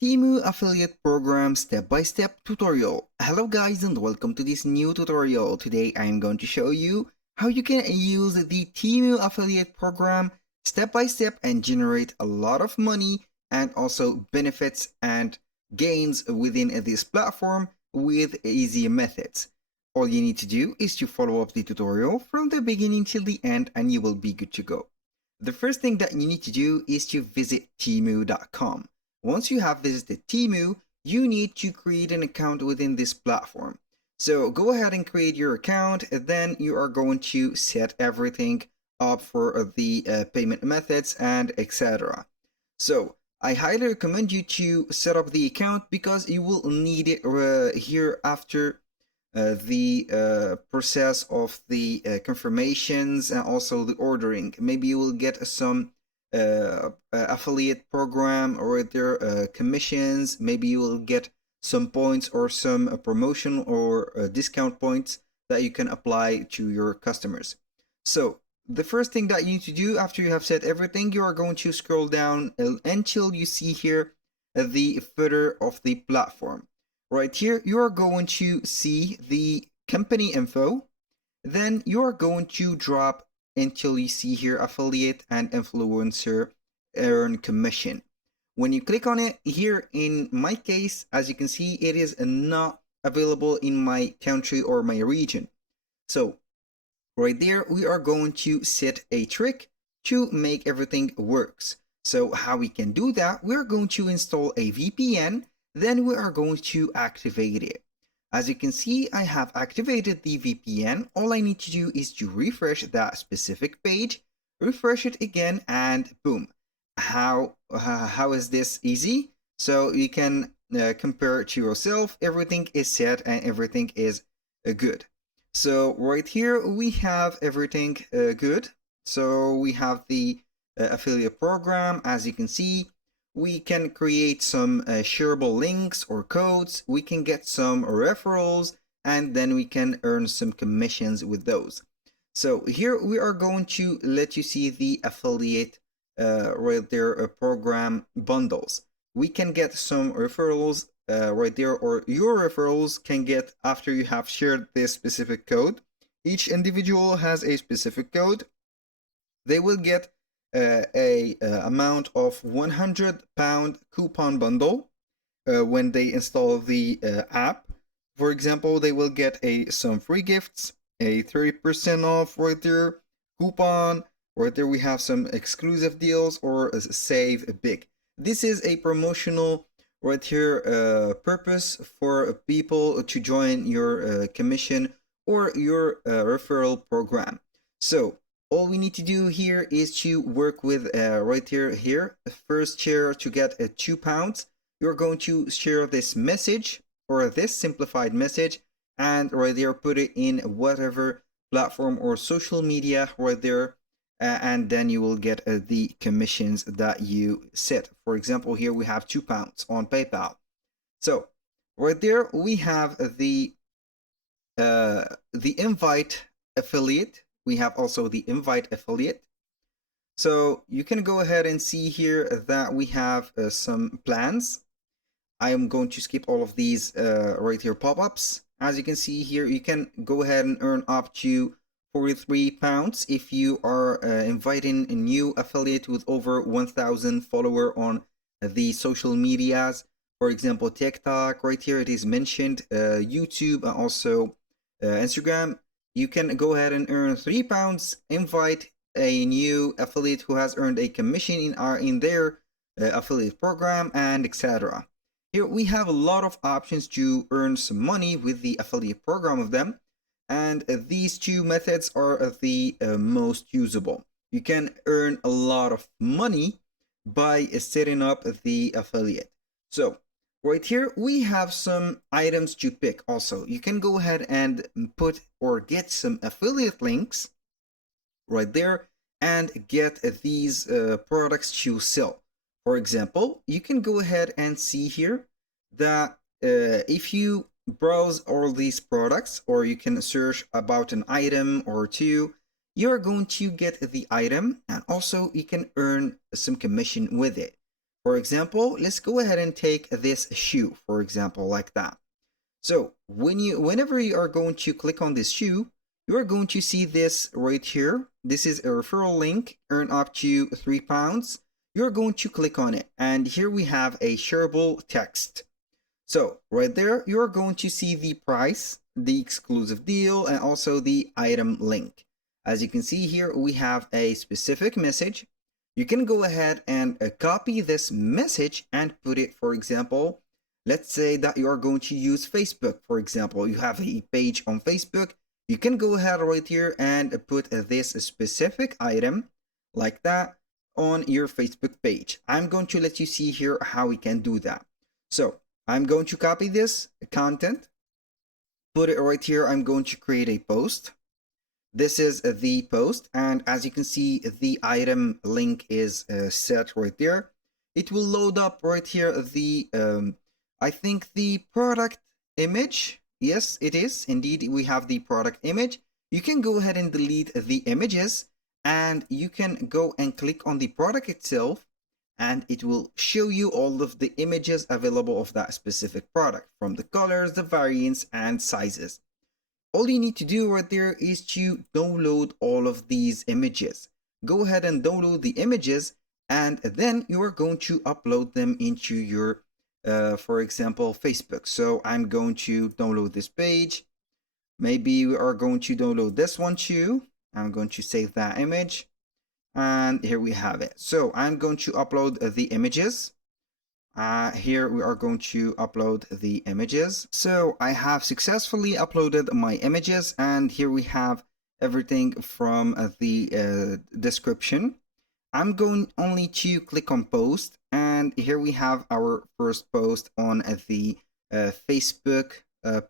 Temu affiliate program step-by-step tutorial. Hello guys and welcome to this new tutorial. Today I am going to show you how you can use the Temu affiliate program step-by-step and generate a lot of money and also benefits and gains within this platform with easy methods. All you need to do is to follow up the tutorial from the beginning till the end and you will be good to go. The first thing that you need to do is to visit temu.com. Once you have visited Temu, you need to create an account within this platform. So go ahead and create your account, and then you are going to set everything up for the payment methods and etc. So I highly recommend you to set up the account because you will need it here after the process of the confirmations and also the ordering. Maybe you will get some affiliate program or their commissions. Maybe you will get some points or some promotion or discount points that you can apply to your customers. So the first thing that you need to do after you have set everything, you are going to scroll down until you see here the footer of the platform. Right here, you are going to see the company info. Then you are going to drop until you see here affiliate and influencer earn commission. When you click on it here, in my case, as you can see, it is not available in my country or my region. So right there, we are going to set a trick to make everything works. So how we can do that, we're going to install a VPN, then we are going to activate it. As you can see, I have activated the VPN. All I need to do is to refresh that specific page, refresh it again, and boom. How is this easy? So you can compare it to yourself. Everything is set and everything is good. So right here we have everything good. So we have the affiliate program. As you can see, we can create some shareable links or codes. We can get some referrals, and then we can earn some commissions with those. So here we are going to let you see the affiliate right there program bundles. We can get some referrals right there, or your referrals can get after you have shared this specific code. Each individual has a specific code. They will get a amount of £100 coupon bundle when they install the app. For example, they will get some free gifts, a 30% off right there coupon. Right there we have some exclusive deals or save big. This is a promotional right here purpose for people to join your commission or your referral program. So all we need to do here is to work with right here. First share to get £2. You're going to share this message or this simplified message and right there put it in whatever platform or social media right there. And then you will get the commissions that you set. For example, here we have £2 on PayPal. So right there we have the invite affiliate. We have also the invite affiliate. So you can go ahead and see here that we have some plans. I am going to skip all of these right here pop-ups. As you can see here, you can go ahead and earn up to £43 if you are inviting a new affiliate with over 1,000 followers on the social medias. For example, TikTok, right here it is mentioned, YouTube, and also Instagram. You can go ahead and earn £3, invite a new affiliate who has earned a commission in their affiliate program, and etc. Here we have a lot of options to earn some money with the affiliate program of them, and these two methods are the most usable. You can earn a lot of money by setting up the affiliate. So right here we have some items to pick. Also, you can go ahead and put or get some affiliate links right there and get these products to sell. For example, you can go ahead and see here that if you browse all these products, or you can search about an item or two, you're going to get the item and also you can earn some commission with it. For example, let's go ahead and take this shoe, for example, like that. So whenever you are going to click on this shoe, you are going to see this right here. This is a referral link, earn up to £3. You're going to click on it, and here we have a shareable text. So right there, you're going to see the price, the exclusive deal, and also the item link. As you can see here, we have a specific message. You can go ahead and copy this message and put it, for example, let's say that you are going to use Facebook. For example, you have a page on Facebook. You can go ahead right here and put this specific item like that on your Facebook page. I'm going to let you see here how we can do that. So I'm going to copy this content, put it right here. I'm going to create a post. This is the post, and as you can see, the item link is set right there. It will load up right here the I think the product image. Yes, it is indeed. We have the product image. You can go ahead and delete the images, and you can go and click on the product itself, and it will show you all of the images available of that specific product, from the colors, the variants, and sizes. All you need to do right there is to download all of these images. Go ahead and download the images, and then you are going to upload them into your, for example, Facebook. So I'm going to download this page. Maybe we are going to download this one too. I'm going to save that image, and here we have it. So I'm going to upload the images. Here we are going to upload the images. So I have successfully uploaded my images, and here we have everything from the description. I'm going only to click on post, and here we have our first post on the Facebook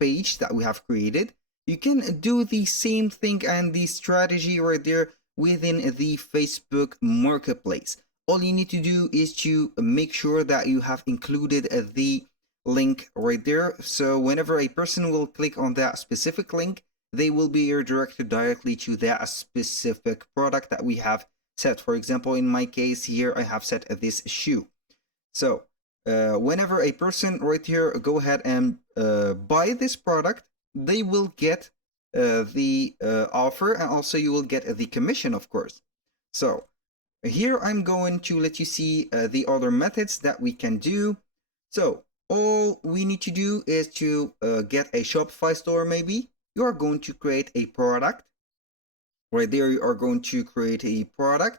page that we have created. You can do the same thing and the strategy right there within the Facebook marketplace. All you need to do is to make sure that you have included the link right there. So whenever a person will click on that specific link, they will be redirected directly to that specific product that we have set. For example, in my case here, I have set this shoe. So whenever a person right here go ahead and buy this product, they will get the offer, and also you will get the commission, of course. So here I'm going to let you see the other methods that we can do. So all we need to do is to get a Shopify store. Maybe you are going to create a product. Right there, you are going to create a product.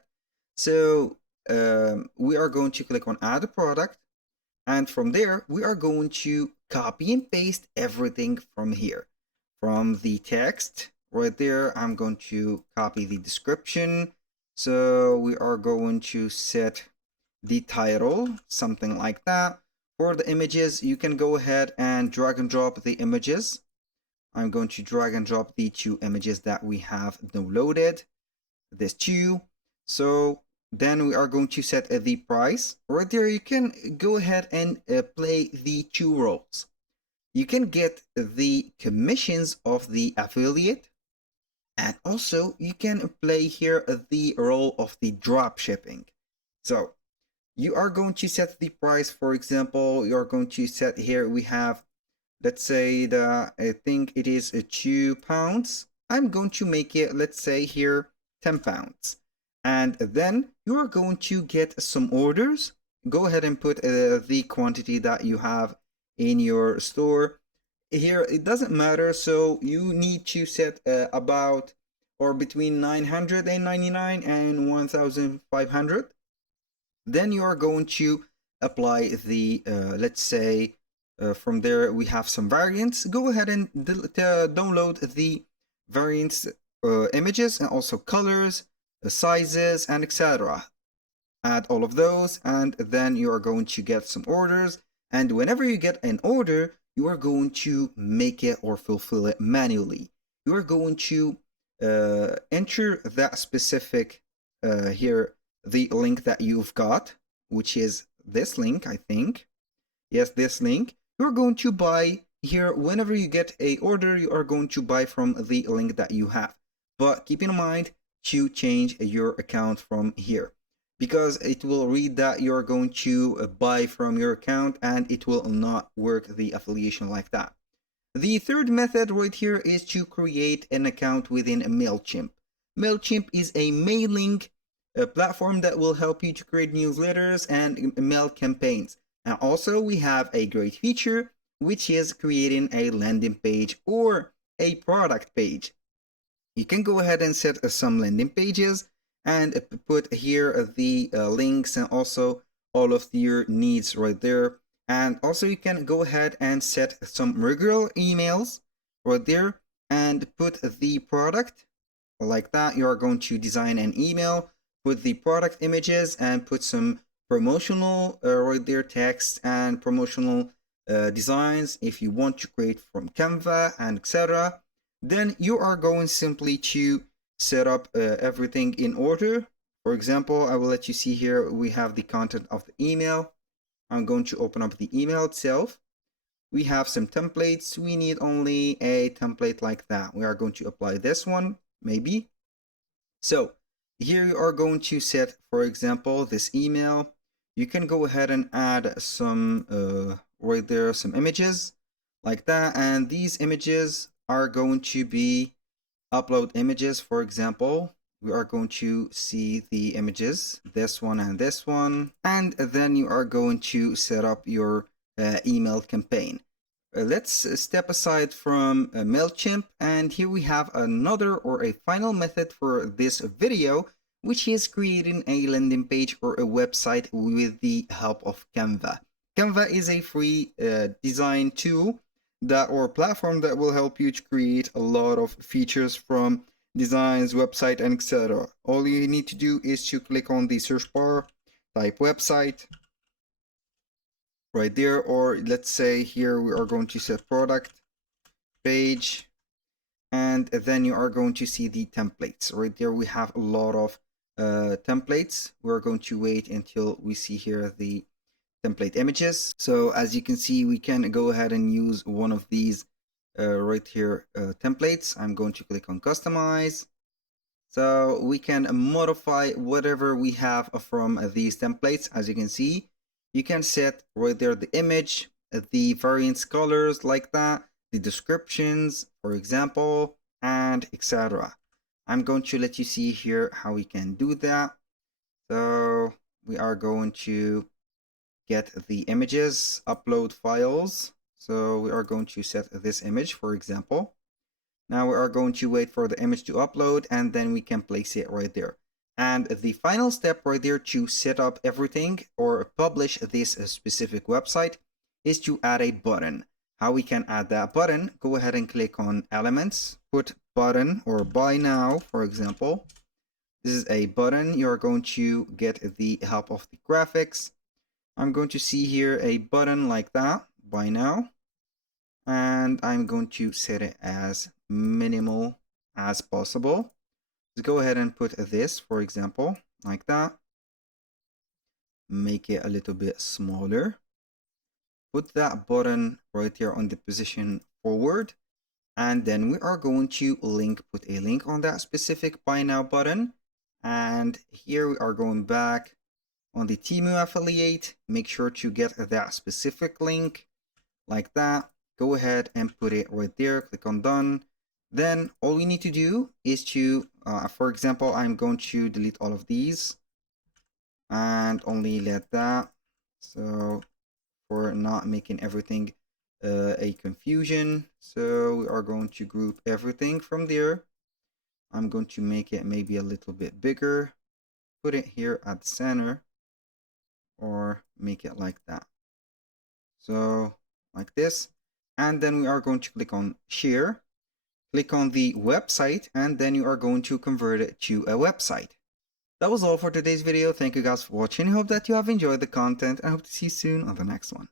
So we are going to click on add a product. And from there, we are going to copy and paste everything from here. From the text right there, I'm going to copy the description. So we are going to set the title, something like that. For the images, you can go ahead and drag and drop the images. I'm going to drag and drop the two images that we have downloaded, this two. So then we are going to set the price. Right there, you can go ahead and play the two roles. You can get the commissions of the affiliate, and also you can play here the role of the drop shipping. So you are going to set the price. For example, you are going to set here, we have, let's say I think it is £2. I'm going to make it, let's say here, £10. And then you are going to get some orders. Go ahead and put the quantity that you have in your store. Here it doesn't matter, so you need to set about or between 999 and 1500. Then you are going to apply the let's say from there we have some variants. Go ahead and download the variants images, and also colors, the sizes, and etc. Add all of those, and then you are going to get some orders. And whenever you get an order, you are going to make it or fulfill it manually. You are going to enter that specific here, the link that you've got, which is this link, I think. Yes, this link. You're going to buy here. Whenever you get a order, you are going to buy from the link that you have. But keep in mind to change your account from here. because it will read that you're going to buy from your account, and it will not work the affiliation like that. The third method right here is to create an account within MailChimp. MailChimp is a mailing platform that will help you to create newsletters and mail campaigns. And also we have a great feature, which is creating a landing page or a product page. You can go ahead and set some landing pages and put here the links and also all of your needs right there. And also you can go ahead and set some regular emails right there and put the product like that. You are going to design an email, put the product images and put some promotional right there text and promotional designs if you want to create from Canva and etc. Then you are going simply to set up everything in order. For example, I will let you see here we have the content of the email. I'm going to open up the email itself. We have some templates. We need only a template like that. We are going to apply this one, maybe. So here you are going to set, for example, this email. You can go ahead and add some right there, some images like that. And these images are going to be upload images. For example, we are going to see the images, this one and this one, and then you are going to set up your email campaign. Let's step aside from MailChimp, and here we have another or a final method for this video, which is creating a landing page or a website with the help of Canva. Canva is a free design tool that or platform that will help you to create a lot of features from designs, website, and etc. All you need to do is to click on the search bar, type website right there, or let's say here we are going to set product page, and then you are going to see the templates right there. We have a lot of templates. We're going to wait until we see here the template images. So as you can see, we can go ahead and use one of these right here templates. I'm going to click on customize. So we can modify whatever we have from these templates. As you can see, you can set right there the image, the variants colors like that, the descriptions, for example, and etc. I'm going to let you see here how we can do that. So we are going to get the images, upload files. So we are going to set this image, for example. Now we are going to wait for the image to upload, and then we can place it right there. And the final step right there to set up everything or publish this specific website is to add a button. How we can add that button? Go ahead and click on elements, put button or buy now, for example. This is a button. You're going to get the help of the graphics. I'm going to see here a button like that, buy now. And I'm going to set it as minimal as possible. Let's go ahead and put this, for example, like that. Make it a little bit smaller. Put that button right here on the position forward. And then we are going to put a link on that specific buy now button. And here we are going back on the Temu affiliate. Make sure to get that specific link like that. Go ahead and put it right there. Click on done. Then all we need to do is to, for example, I'm going to delete all of these and only let that. So for not making everything a confusion. So we are going to group everything from there. I'm going to make it maybe a little bit bigger. Put it here at the center or make it like that. So like this. And then we are going to click on share, click on the website, and then you are going to convert it to a website. That was all for today's video. Thank you guys for watching. I hope that you have enjoyed the content and I hope to see you soon on the next one.